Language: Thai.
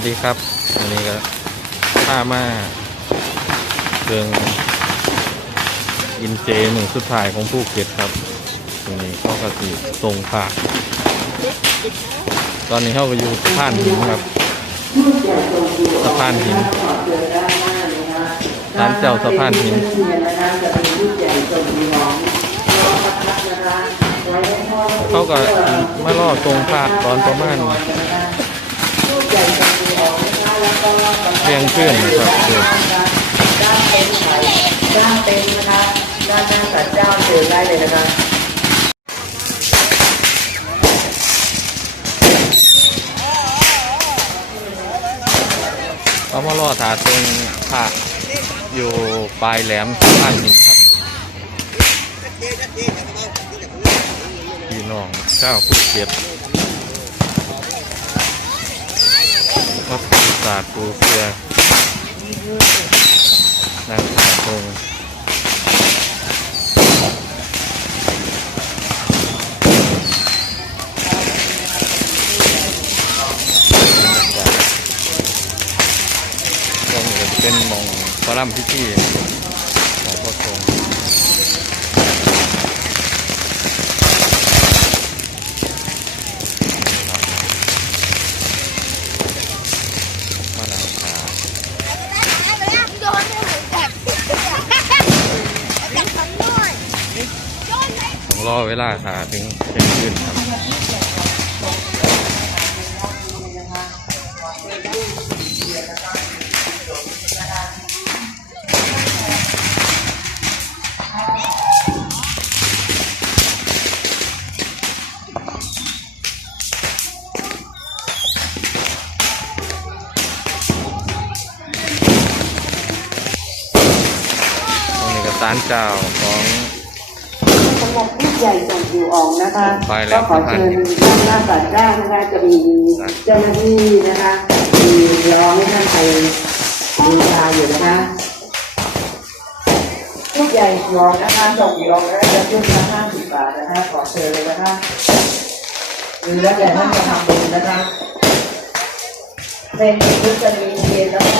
สวัสดีครับวันนี้ก็ข้ามาเชิงอินเจหนึ่งสุดท้ายของภูเก็ตครับ ตรงนี้เขาก็สิตรงผ่าตอนนี้เขาก็อยู่สะพานหินครับสะพานหินร้านเจ้าสะพานหินเขาก็มาล่อตรงผ่าตอนประมาณ เพียงคืนนะครับคือด้านเต็นท์ด้านเต็นท์นะคะด้านหน้าศาลเจ้าเชิญได้เลยนะคะเขามาล่อถาตรงผ่าอยู่ปลายแหลมสะพานหินครับพี่น้องเจ้าภูเก็ตวัดปีศา สตร์ปูเสือนางขาตรงบรรยากาศตรงนี้เป็นมองพระรำพิธีของพระทงฆ์มาลาวขา โดนไม่เหมือนแบบแต่ขันหน่อยโดนเลย ต้ องรอเวลาขาถึงเที่ยงคืนครับตรงนี้ก็ศาลเจ้าของ สำหรับผู้ใหญ่ส่งอยู่ออกนะคะไปแล้ก็วขอเชิญด้านหน้าศาลเจ้านะคะจะมีเจ้าหน้าที่นะคะมีรอให้ท่านไปบูชาอยู่นะคะผู้ใหญ่ยอมนะคะส่งยอมนะคะจะขึ้นละห้าสิบบาทนะคะขอเชิญเลยนะคะหรือแล้วแต่ท่านจะทำบุญนะคะเป็นพุทธมีเทียนแล้วก็มีทูบนะคะน้องสนมี